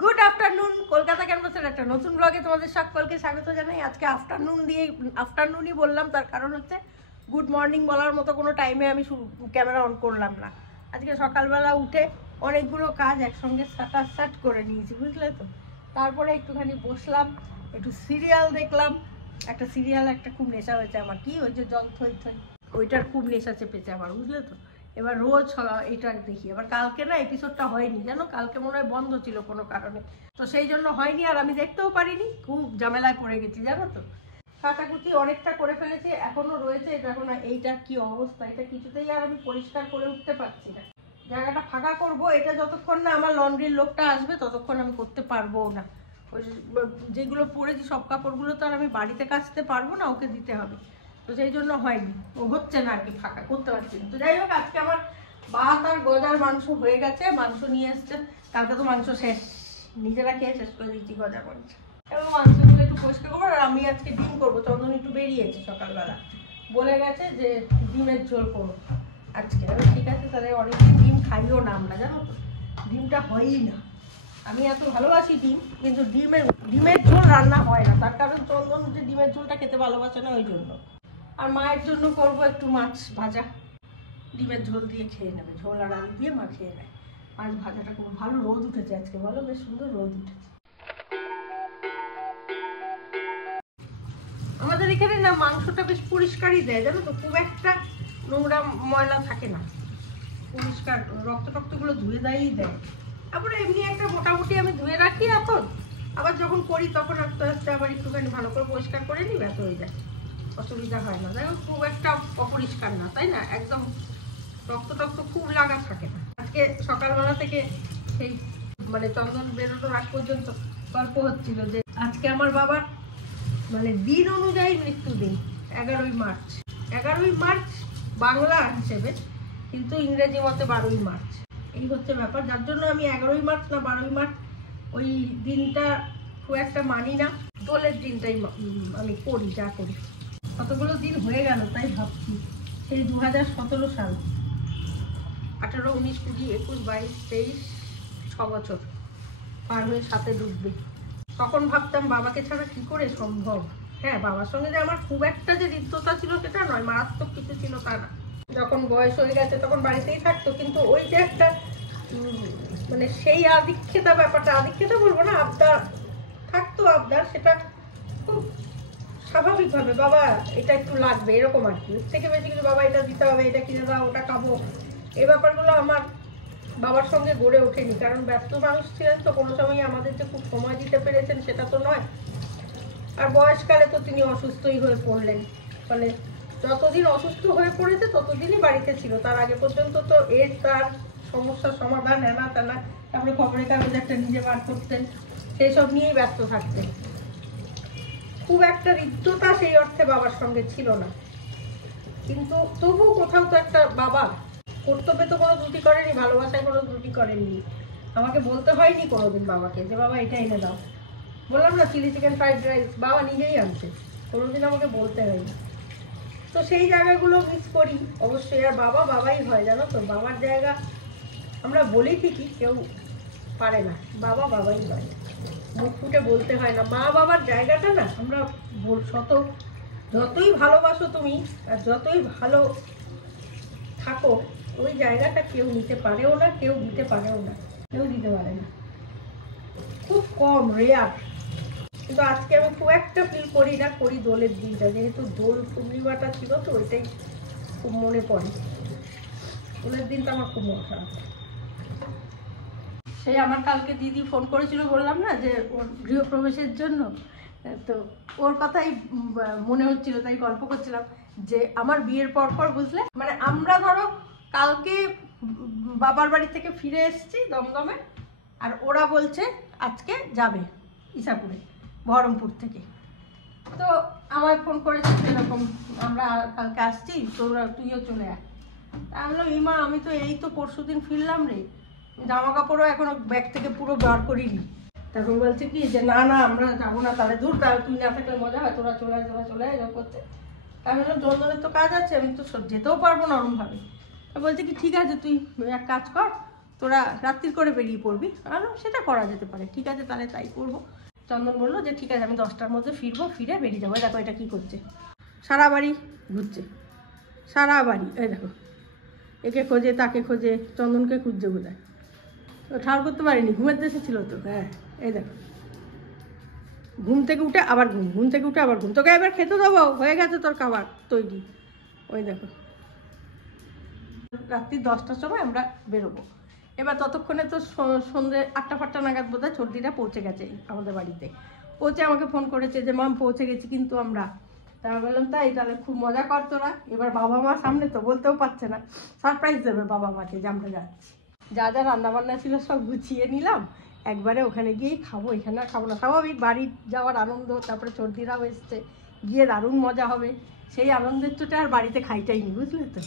Good afternoon, Kolkata ক্যাম্পাসের একটা নতুন ব্লগে তোমাদের সকলকে স্বাগত জানাই। আজকে আফটারনুনই বললাম, তার কারণ হচ্ছে গুড মর্নিং বলার মতো কোনো টাইমে আমি ক্যামেরা অন করলাম না। আজকে সকালবেলা উঠে অনেকগুলো কাজ একসঙ্গে সাট করে নিয়েছি, বুঝলে তো। তারপরে একটুখানি বসলাম, একটু সিরিয়াল দেখলাম। একটা সিরিয়াল একটা খুব নেশা হয়েছে আমার, কি ওই যে জল থই থই, ওইটার খুব নেশা চেপেছে আমার, বুঝলে তো। এবার রোজ এটা দেখি। এবার কালকে না এপিসোডটা হয়নি, জানো, কালকে মনে হয় বন্ধ ছিল কোনো কারণে, তো সেই জন্য হয়নি। আর আমি দেখতেও পারিনি, খুব ঝামেলায় পড়ে গেছি, জানো তো। কাটাকুটি অনেকটা করে ফেলেছি, এখনো রয়েছে। এটা এখন এইটা কি অবস্থা, এটা কিছুতেই আর আমি পরিষ্কার করে উঠতে পারছি না। জায়গাটা ফাঁকা করব, এটা যতক্ষণ না আমার লন্ড্রির লোকটা আসবে ততক্ষণ আমি করতে পারবো না। ওই যেগুলো পরেছি সব কাপড়গুলো তো আর আমি বাড়িতে কাচতে পারবো না, ওকে দিতে হবে, তো সেই জন্য হয়নি, ও হচ্ছে না আর কি, ফাঁকা করতে পারছি না। তো যাই হোক, আজকে আমার ভাত আর গজার মাংস হয়ে গেছে, মাংস নিয়ে এসছে। কালকে তো মাংস শেষ, নিজেরা খেয়ে শেষ করে দিচ্ছি গজার মাংস। এবং মাংসগুলো একটু পরিষ্কার করবো। আর আমি আজকে ডিম করবো, চন্দন একটু বেরিয়েছে সকালবেলা, বলে গেছে যে ডিমের ঝোল করবো আজকে। ঠিক আছে, তাহলে অনেকদিন ডিম খাইও না আমরা, জানো তো, ডিমটা হয়ই না। আমি এত ভালোবাসি ডিম, কিন্তু ডিমের ঝোল রান্না হয় না, তার কারণ চন্দন যে ডিমের ঝোলটা খেতে ভালোবাসে না, ওই জন্য। আর মায়ের জন্য করবো একটু মাছ ভাজা, ডিমের ঝোল দিয়ে খেয়ে নেবে, ঝোল আর আলু দিয়ে মা খেয়ে নেয়। মাছ ভাজাটা খুব ভালো, রোদ উঠেছে আজকে, বলো, বেশ সুন্দর রোদ উঠেছে। আমাদের এখানে না মাংসটা বেশ পরিষ্কারই দেয়, জানো তো, খুব একটা নোংরা ময়লা থাকে না, পরিষ্কার। রক্তগুলো ধুয়ে দেয়ই দেয়। তারপরে এমনি একটা মোটামুটি আমি ধুয়ে রাখি এখন, আবার যখন করি তখন আস্তে আস্তে আবার একটুখানি ভালো করে পরিষ্কার করে নিই, ব্যথ হয়ে যায়, অসুবিধা হয় না। দেখো, খুব একটা অপরিষ্কার না, তাই না, একদম রক্ত খুব লাগা থাকে না। আজকে সকালবেলা থেকে সেই মানে চন্দন বেরোনোর আগ পর্যন্ত গল্প হচ্ছিল যে আজকে আমার বাবার মানে দিন অনুযায়ী মৃত্যুদিন 11ই মার্চ। 11ই মার্চ বাংলা হিসেবে, কিন্তু ইংরেজি মতে 12ই মার্চ। এই হচ্ছে ব্যাপার, যার জন্য আমি 11ই মার্চ না 12ই মার্চ ওই দিনটা খুব একটা মানি না। দোলের দিনটাই আমি করি, যা করি। কতগুলো দিন হয়ে গেল তাই ভাবছি, সেই 2017 সাল, 18, 19, 20, 21, 22, 23, 6 বছর পার হয়ে 7-এ ডুববে। তখন ভাবতাম বাবাকে ছাড়া কি করে সম্ভব। হ্যাঁ, বাবার সঙ্গে যে আমার খুব একটা যে হৃদ্যতা ছিল সেটা নয়, মারাত্মক কিছু ছিল তা না। যখন বয়স হয়ে গেছে তখন বাড়িতেই থাকতো, কিন্তু ওই যে একটা মানে সেই আদিক্ষেতা ব্যাপারটা, আদিক্ষেতা বলবো না, আবদার থাকতো, আবদার, সেটা খুব স্বাভাবিকভাবে বাবা এটা একটু লাগবে এরকম আর কি। এর থেকে বেশি কিছু বাবা এটা দিতে হবে, এটা কিনে দাও, ওটা খাবো, এই ব্যাপারগুলো আমার বাবার সঙ্গে গড়ে ওঠেনি। কারণ ব্যস্ত মানুষ ছিলেন তো, কোনো সময় আমাদের যে খুব সময় দিতে পেরেছেন সেটা তো নয়। আর বয়সকালে তো তিনি অসুস্থই হয়ে পড়লেন, ফলে যতদিন অসুস্থ হয়ে পড়েছে ততদিনই বাড়িতে ছিল। তার আগে পর্যন্ত তো তার সমস্যার সমাধান এনা তেনা, তারপরে খবরের কাগজ একটা নিজে বার করতেন, সেই সব নিয়েই ব্যস্ত থাকতেন। খুব একটা হৃদ্যতা সেই অর্থে বাবার সঙ্গে ছিল না, কিন্তু তবু কোথাও তো একটা বাবা কর্তব্যে তো কোনো ত্রুটি করেনি, ভালোবাসায় কোনো ত্রুটি করেননি। আমাকে বলতে হয়নি কোনোদিন বাবাকে যে বাবা এটা এনে দাও। বললাম না, চিলি চিকেন ফ্রাইড রাইস বাবা নিজেই আনছে, কোনোদিন আমাকে বলতে হয়নি। তো সেই জায়গাগুলো মিস করি অবশ্যই। আর বাবা বাবাই হয়, জানো তো, বাবার জায়গা আমরা বলি ঠিকই, কেউ পারে না, বাবা বাবাই হয়, মুখ ফুটে বলতে হয় না। মা বাবার জায়গাটা না আমরা যতই ভালোবাসো তুমি আর যতই ভালো থাকো, ওই জায়গাটা কেউ নিতে পারেও না, কেউ দিতে পারেও না, কেউ দিতে পারে না, খুব কম, রেয়ার। কিন্তু আজকে আমি খুব একটা ফিল করি না, করি দোলের দিনটা, যেহেতু দোল পূর্ণিমাটা ছিল তো ওইটাই খুব মনে পড়ে। দোলের দিনটা আমার খুব মনে খারাপ। সেই আমার কালকে দিদি ফোন করেছিল, বললাম না যে ওর গৃহপ্রবেশের জন্য, তো ওর কথাই মনে হচ্ছিল, তাই গল্প করছিলাম যে আমার বিয়ের পর বুঝলে, মানে আমরা ধরো কালকে বাবার বাড়ি থেকে ফিরে এসেছি দমদমে, আর ওরা বলছে আজকে যাবে ইসাপুরে বহরমপুর থেকে। তো আমায় ফোন করেছে এরকম, আমরা কালকে আসছি, তুইও চলে আয়। তা আমি বললাম, ইমা আমি তো এই তো পরশুদিন ফিরলাম রে, জামা কাপড়ও এখনো ব্যাগ থেকে পুরো বার করিনি। তখন বলছে কি যে না না আমরা যাবো না, তাহলে দূর, তাহলে তুই না থাকলে মজা হয়, তোরা চলে আয় যা করতে। আমি বললাম চন্দনের তো কাজ আছে, আমি তো যেতেও পারবো না ওরমভাবে। বলছে কি ঠিক আছে তুই এক কাজ কর, তোরা রাত্রির করে বেরিয়ে পড়বি। আর সেটা করা যেতে পারে, ঠিক আছে তাহলে তাই করবো। চন্দন বললো যে ঠিক আছে আমি 10টার মধ্যে ফিরবো, ফিরে বেরিয়ে যাবো। দেখো এটা কী করছে, সারা বাড়ি ঘুরছে, সারা বাড়ি। এই দেখো একে খোঁজে তাকে খোঁজে, চন্দনকে খুঁজছে বোধহয়, তো ঠাড় করতে পারিনি, ঘুমের দেশে ছিল তো। হ্যাঁ এই দেখো ঘুম থেকে উঠে আবার ঘুম, ঘুম থেকে উঠে আবার ঘুম। তোকে এবার খেতে দেবো, হয়ে গেছে তোর খাবার তৈরি। ওই দেখো রাত্রি 10টার সময় আমরা বেরোবো। এবার ততক্ষণে তো সন্ধ্যে 8টা নাগাদ বোধহয় ছোটদিরা পৌঁছে গেছে আমাদের বাড়িতে। পৌঁছে আমাকে ফোন করেছে যে মাম পৌঁছে গেছি কিন্তু আমরা। তা আমি বললাম তাই, তাহলে খুব মজা কর তোরা। এবার বাবা মা সামনে তো বলতেও পারছে না, সারপ্রাইজ দেবে বাবা মাকে যে আমরা যাচ্ছি। যা যা রান্নাবান্না ছিল সব গুছিয়ে নিলাম, একবারে ওখানে গিয়েই খাবো, এখানে আর খাবো না। স্বাভাবিক বাড়ি যাওয়ার আনন্দ, তারপরে চর্দিরাও এসছে, গিয়ে দারুণ মজা হবে। সেই আনন্দের চোটে আর বাড়িতে খাইটাইনি, বুঝলে তো।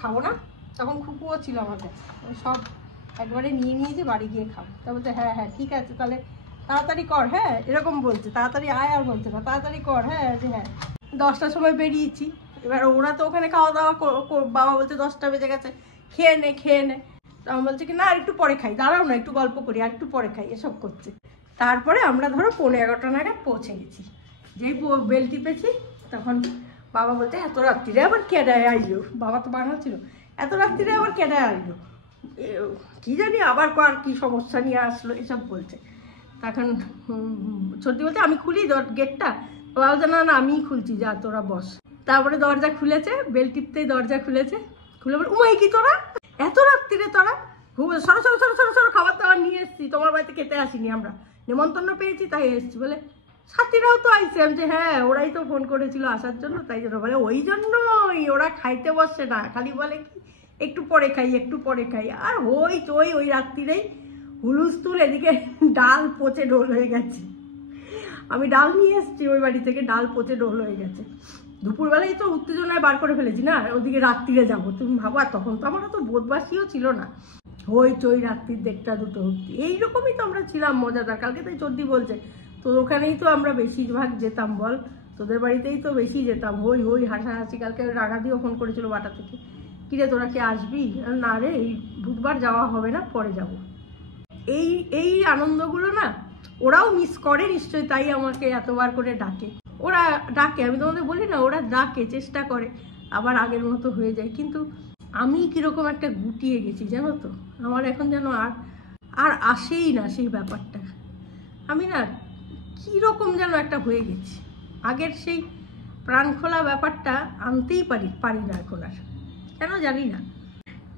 খাবো না, তখন খুকুও ছিল আমার কাছে, সব একবারে নিয়ে নিয়েছে বাড়ি গিয়ে খাবো। তা বলতে হ্যাঁ হ্যাঁ ঠিক আছে তাহলে তাড়াতাড়ি কর, হ্যাঁ এরকম বলছে, তাড়াতাড়ি আয় আর বলছে না, তাড়াতাড়ি কর। হ্যাঁ যে হ্যাঁ 10টার সময় বেরিয়েছি, এবার ওরা তো ওখানে খাওয়া দাওয়া, বাবা বলছে 10টা বেজে গেছে, খেয়ে নে খেয়ে নে। তো আমি বলছি কি না আর একটু পরে খাই, দাঁড়াও না একটু গল্প করি, আর একটু পরে খাই, এসব করছে। তারপরে আমরা ধরো 11:15 নাগাদ পৌঁছে গেছি। যেই বেল টিপেছি তখন বাবা বলছে এত রাত্রিরে আবার কেডায় আসলো, বাবা তো বাংলা ছিল, এত রাত্রিরে আবার কেডায় আসলো, কী জানি আবার কার কী সমস্যা নিয়ে আসলো এসব বলছে। তখন সত্যি বলছে আমি খুলি গেটটা, বাবা বলছে না না আমিই খুলছি, যা তোরা বস। তারপরে দরজা খুলেছে, বেল টিপতেই দরজা খুলেছে, খুলে বলে উমাই কি তোরা এত রাত্রিরে তোরা, সরো সরো সরো সরো সরো খাবার দাবার নিয়ে এসেছি, তোমার বাড়িতে খেতে আসিনি, আমরা নেমন্তন্ন পেয়েছি তাই এসেছি। বলে সাথীরাও তো আইসে। আমি যে হ্যাঁ ওরাই তো ফোন করেছিল আসার জন্য, তাই জন্য। বলে ওই জন্যই ওরা খাইতে বসছে না, খালি বলে কি একটু পরে খাই একটু পরে খাই। আর ওই রাত্রিরেই হুলুস্থুল, এদিকে ডাল পচে ঢোল হয়ে গেছে। আমি ডাল নিয়ে এসেছি ওই বাড়ি থেকে, ডাল পচে ঢোল হয়ে গেছে। দুপুরবেলায় তো উত্তেজনায় বার করে ফেলেছি না, ওদিকে রাত্রিরে যাবো, তুমি ভাবো। আর তখন তো আমার তো বোধবাসীও ছিল না, হইচই রাত্রির 1টা 2টো অবধি এইরকমই তো আমরা ছিলাম, মজাদার। কালকে তাই চর্দি বলছে তো ওখানেই তো আমরা বেশিরভাগ যেতাম, বল তোদের বাড়িতেই তো বেশি যেতাম, হই হাসাহাসি। কালকে রাগাদিও ফোন করেছিল বাটা থেকে, কিরে তোরা কি আসবি? না রে এই বুধবার যাওয়া হবে না, পরে যাব। এই আনন্দগুলো না ওরাও মিস করে নিশ্চয়ই, তাই আমাকে এতবার করে ডাকে। ওরা ডাকে, আমি তোমাদের বলি না, ওরা ডাকে, চেষ্টা করে আবার আগের মতো হয়ে যায়। কিন্তু আমি কীরকম একটা গুটিয়ে গেছি জানো তো, আমার এখন যেন আর আসেই না সেই ব্যাপারটা। আমি না কীরকম যেন একটা হয়ে গেছি, আগের সেই প্রাণখোলা ব্যাপারটা আনতেই পারি না এখন আর, কেন জানি না।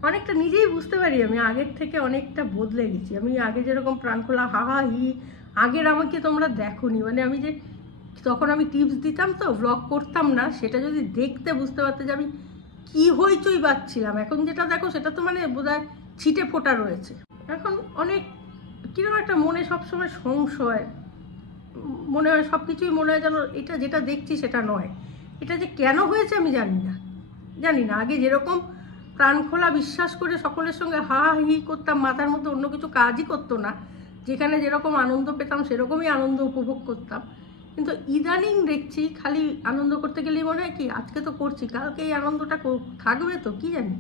অনেকটা নিজেই বুঝতে পারি আমি আগের থেকে অনেকটা বদলে গেছি। আমি আগে যেরকম প্রাণখোলা হাহাহি, আগের আমাকে তোমরা দেখোনি, মানে আমি যে তখন আমি টিপস দিতাম তো, ব্লগ করতাম না, সেটা যদি দেখতে বুঝতে পারতে যে আমি কী হইচই বাচ্ছিলাম। এখন যেটা দেখো সেটা তো মানে বোধহয় ছিটে ফোটা রয়েছে। এখন অনেক কিরকম একটা মনে সবসময় সংশয়, মনে হয় সব কিছুই মনে হয় যেন এটা যেটা দেখছি সেটা নয়। এটা যে কেন হয়েছে আমি জানি না। আগে যেরকম প্রাণখোলা বিশ্বাস করে সকলের সঙ্গে হাহাহি করতাম, মাথার মধ্যে অন্য কিছু কাজই করতো না, যেখানে যেরকম আনন্দ পেতাম সেরকমই আনন্দ উপভোগ করতাম। কিন্তু ইদানিং দেখছি খালি আনন্দ করতে গেলেই মনে হয় কি আজকে তো করছি, কালকে এই আনন্দটা থাকবে তো কি জানি,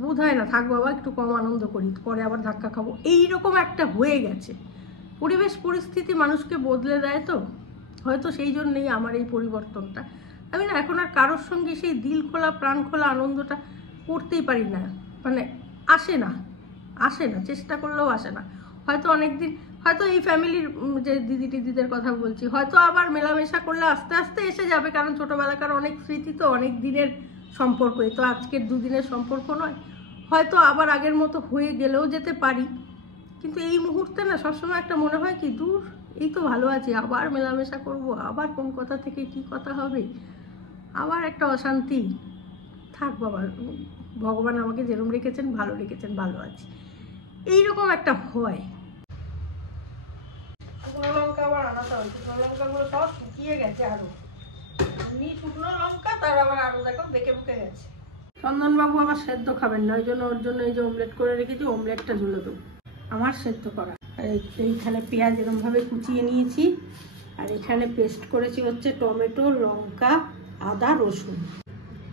বোধ হয় না থাকবো, আবার একটু কম আনন্দ করি, পরে আবার ধাক্কা খাবো, এইরকম একটা হয়ে গেছে। পরিবেশ পরিস্থিতি মানুষকে বদলে দেয় তো, হয়তো সেই জন্যেই আমার এই পরিবর্তনটা। আমি না এখন আর কারোর সঙ্গে সেই দিল খোলা প্রাণ খোলা আনন্দটা করতেই পারি না, মানে আসে না, চেষ্টা করলেও আসে না। হয়তো অনেকদিন, হয়তো এই ফ্যামিলির যে দিদিদের কথা বলছি, হয়তো আবার মেলামেশা করলে আস্তে আস্তে এসে যাবে, কারণ ছোটোবেলাকার অনেক স্মৃতি তো, অনেক দিনের সম্পর্ক, এই তো আজকের দুদিনের সম্পর্ক নয়। হয়তো আবার আগের মতো হয়ে গেলেও যেতে পারি, কিন্তু এই মুহূর্তে না সবসময় একটা মনে হয় কি দূর, এই তো ভালো আছি, আবার মেলামেশা করব, আবার কোন কথা থেকে কি কথা হবে, আবার একটা অশান্তি। থাক বাবা, ভগবান আমাকে যেরকম রেখেছেন ভালো রেখেছেন, ভালো আছি, এইরকম একটা ভয়। শুকনো লঙ্কা আবার আনাতে হয়, শুকনো লঙ্কাগুলো সব শুকিয়ে গেছে, আরো এমনি শুকনো লঙ্কা, তার আবার আরো দেখো বেঁকে বুকে গেছে। চন্দনবাবু আবার সেদ্ধ খাবেন না, ওই জন্য ওর জন্য এই যে অমলেট করে রেখেছি, অমলেটটা ঝুলে দেবো, আমার সেদ্ধ করা। আর এইখানে পেঁয়াজ এরকমভাবে কুচিয়ে নিয়েছি, আর এখানে পেস্ট করেছি হচ্ছে টমেটো, লঙ্কা, আদা, রসুন।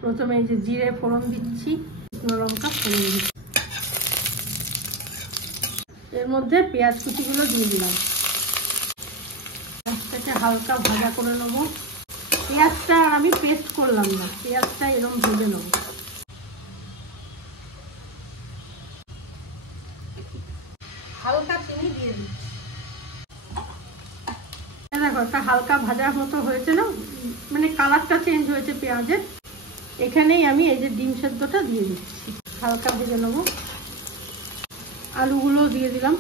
প্রথমে এই যে জিরে ফোড়ন দিচ্ছি, শুকনো লঙ্কা ফোড়ন দিচ্ছি, এর মধ্যে পেঁয়াজ কুচিগুলো দিয়ে দিলাম। পেঁয়াজটাকে হালকা ভাজা করে নেবো। পেঁয়াজটা আমি পেস্ট করলাম না, পেঁয়াজটা এরকম ভেজে নেবো। হালকা চিনি দিয়ে দিচ্ছি। দেখো একটা হালকা ভাজার মতো হয়েছে না, মানে কালারটা চেঞ্জ হয়েছে পেঁয়াজের। এখানেই আমি এই যে ডিম সেদ্ধটা দিয়ে দিচ্ছি, হালকা ভেজে নেবো। আলুগুলো দিয়ে দিলাম।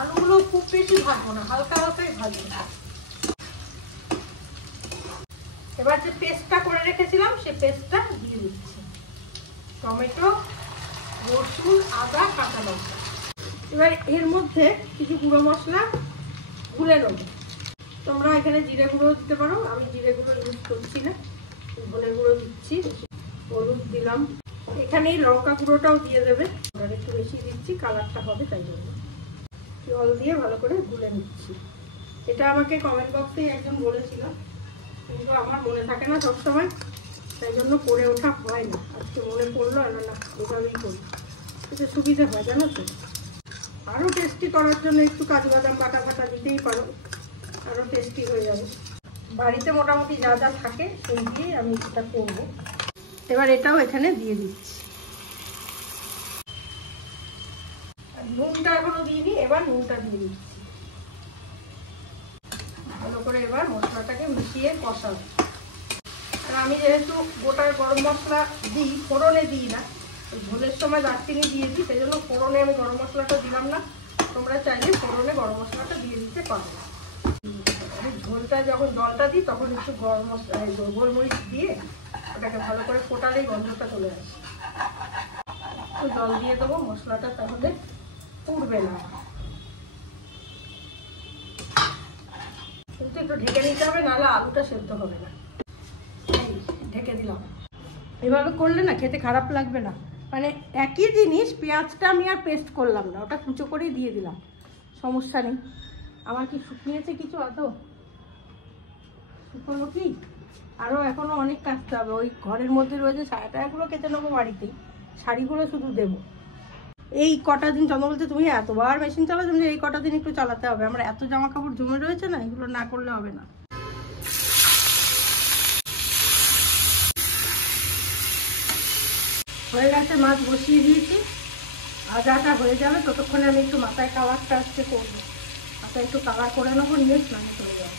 আলুগুলো খুব বেশি ভাজবো না, হালকা হালকাই ভাজবো। এবার যে পেস্টটা করে রেখেছিলাম সেই পেস্টটা দিয়ে দিচ্ছি। টমেটো, রসুন, আদা, কাঁচা লঙ্কা। এবার এর মধ্যে কিছু গুঁড়ো মশলা গুলে নেব। তোমরা এখানে জিরে গুঁড়ো দিতে পারো, আমি জিরে গুঁড়ো ইউজ করছি না, ধনে গুঁড়ো দিচ্ছি। হলুদ দিলাম। এখানেই লঙ্কা গুঁড়োটাও দিয়ে দেবে, আর একটু বেশি দিচ্ছি, কালারটা হবে তাই জন্য। জল দিয়ে ভালো করে গুলে নিচ্ছি। এটা আমাকে কমেন্ট বক্সে একজন বলেছিল, কিন্তু আমার মনে থাকে না সবসময়, তাই জন্য করে ওঠা হয় না। আজকে মনে পড়লো, না এভাবেই করি, এটা সুবিধা হয় জানো তো। আরও টেস্টি করার জন্য একটু কাজু বাদাম বাটা ফাটা দিতেই পারো, আরও টেস্টি হয়ে যাবে। বাড়িতে মোটামুটি যা যা থাকে সেই দিয়েই আমি এটা করবো। এবার এটাও এখানে দিয়ে দিচ্ছি। নুনটা এখনো দিইনি, এবার নুনটা দিয়ে দিচ্ছি। ভালো করে এবার মশলাটাকে মিশিয়ে কষাবো। আর আমি যেহেতু গোটা গরম মশলা দিই, ফোড়নে দিই না, ঝোলের সময় দারচিনি দিয়েছি, সেই জন্য ফোড়নে আমি গরম মশলাটা দিলাম না। তোমরা চাইলে ফোড়নে গরম মশলাটা দিয়ে দিতে পারো। ঝোলটা যখন জলটা দিই তখন একটু গরম মশলা গোলমরিচ দিয়ে ওটাকে ভালো করে ফোটালেই গন্ধটা চলে আসে। একটু জল দিয়ে দেবো, মশলাটা তাহলে পুড়বে না। কিন্তু একটু ঢেকে দিতে হবে, নাহলে আলুটা সেদ্ধ হবে না। ঢেকে দিলাম। এভাবে করলে না খেতে খারাপ লাগবে না। মানে একই জিনিস, পেঁয়াজটা আমি আর পেস্ট করলাম না, ওটা কুচো করেই দিয়ে দিলাম, সমস্যা নেই। আমার কি শুকিয়েছে কিছু আদৌ? শুকনো কি আরও এখনও অনেক কাটতে হবে। ওই ঘরের মধ্যে রয়েছে শাড়িটাগুলো কেটে নেবো বাড়িতেই, শাড়িগুলো শুধু দেবো। এই কটা দিন চন্দ্র বলতে তুমি এতবার মেশিন চালাচ্ছ, এই কটা দিন একটু চালাতে হবে। আমরা এত জামা কাপড় জমে রয়েছে না, এগুলো না করলে হবে না। হয়ে গেছে, মাছ বসিয়ে দিয়েছি। আজাটা হয়ে যাবে, ততক্ষণে আমি একটু মাথায় কালারটা আজকে করবো। মাথায় একটু কালার করে নেবো, নিয়ে স্নান করে যাবো।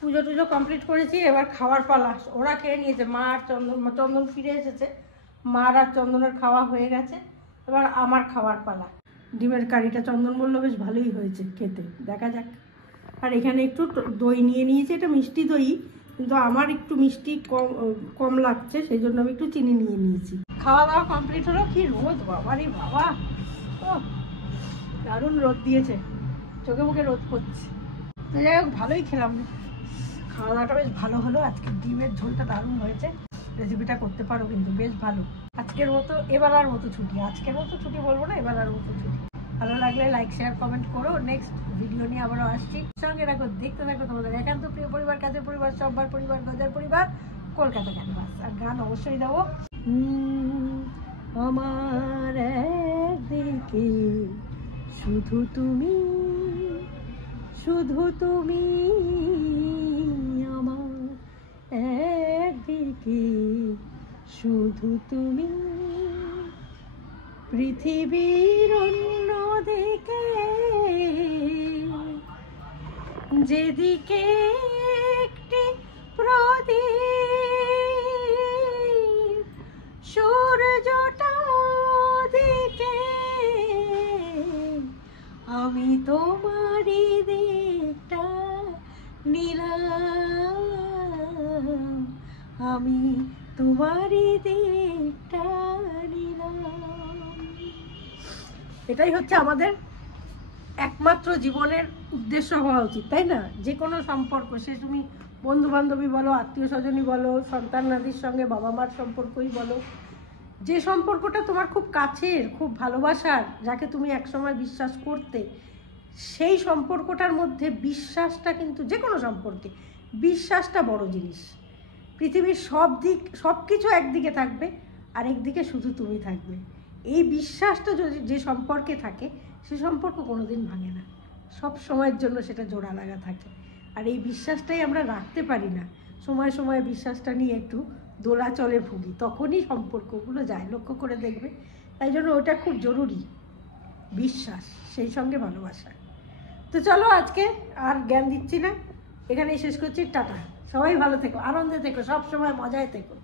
পুজো টুজো কমপ্লিট করেছি, এবার খাওয়ার পালা। ওরা খেয়ে নিয়েছে, মা আর চন্দন ফিরে এসেছে, মার আর চন্দনের খাওয়া হয়ে গেছে। এবার আমার খাওয়ার পালা। ডিমের কারিটা চন্দন বললো বেশ ভালোই হয়েছে খেতে, দেখা যাক। আর এখানে একটু দই নিয়ে নিয়েছি, এটা মিষ্টি দই, কিন্তু আমার একটু মিষ্টি কম লাগছে, সেই জন্য আমি একটু চিনি নিয়ে নিয়েছি। খাওয়া দাওয়া কমপ্লিট হলো। কি রোদ বাবারে বাবা, ও দারুণ রোদ দিয়েছে, চোখে মুখে রোদ পড়ছে। তো যাই হোক, ভালোই খেলাম, খাওয়া দাওয়াটা বেশ ভালো হলো। আজকে ডিমের ঝোলটা দারুণ হয়েছে। রেসিপিটা করতে পারো কিন্তু, বেশ ভালো। আজকের মতো এবেলার মতো ছুটি, আজকের মতো ছুটি বলবো না, এবেলার মতো ছুটি। ভালো লাগলে লাইক শেয়ার কমেন্ট করো। নেক্সট ভিডিও নিয়ে আবারও আসছি, সঙ্গে রাখো, দেখতে থাকো তোমাদের একান্ত প্রিয় পরিবার, কাছের পরিবার, সব্বার পরিবার, গজার পরিবার, কলকাতা ক্যানভাস। আর গান অবশ্যই দেবো। আমার একদিকে শুধু তুমি, শুধু তুমি, আমার একদিকে শুধু তুমি, পৃথিবীর অন্য দিকে যেদিকে একটি প্রদীপ, সূর্যটা দিকে আমি তোমারই দিকটা নিলাম, আমি তোমারই দিকটা নিলাম। এটাই হচ্ছে আমাদের একমাত্র জীবনের উদ্দেশ্য হওয়া উচিত, তাই না? যে কোনো সম্পর্ক, সে তুমি বন্ধু বান্ধবী বলো, আত্মীয় স্বজনই বলো, সন্তান নাদির সঙ্গে বাবা মার সম্পর্কই বলো, যে সম্পর্কটা তোমার খুব কাছের, খুব ভালোবাসার, যাকে তুমি একসময় বিশ্বাস করতে, সেই সম্পর্কটার মধ্যে বিশ্বাসটা কিন্তু, যে কোনো সম্পর্কে বিশ্বাসটা বড় জিনিস। পৃথিবীর সব কিছু একদিকে থাকবে, আর একদিকে শুধু তুমি থাকবে। এই বিশ্বাসটা যদি যে সম্পর্কে থাকে সে সম্পর্ক কোনোদিন ভাঙে না, সব সময়ের জন্য সেটা জোড়া লাগা থাকে। আর এই বিশ্বাসটাই আমরা রাখতে পারি না, সময় সময় বিশ্বাসটা নিয়ে একটু দোলাচলে ভুগি, তখনই সম্পর্কগুলো যায়, লক্ষ্য করে দেখবে। তাই জন্য ওটা খুব জরুরি, বিশ্বাস সেই সঙ্গে ভালোবাসা। তো চলো আজকে আর জ্ঞান দিচ্ছি না, এখানেই শেষ করছি। টাটা, সবাই ভালো থেকো, আনন্দে থেকো, সব সময় মজায় থেকো।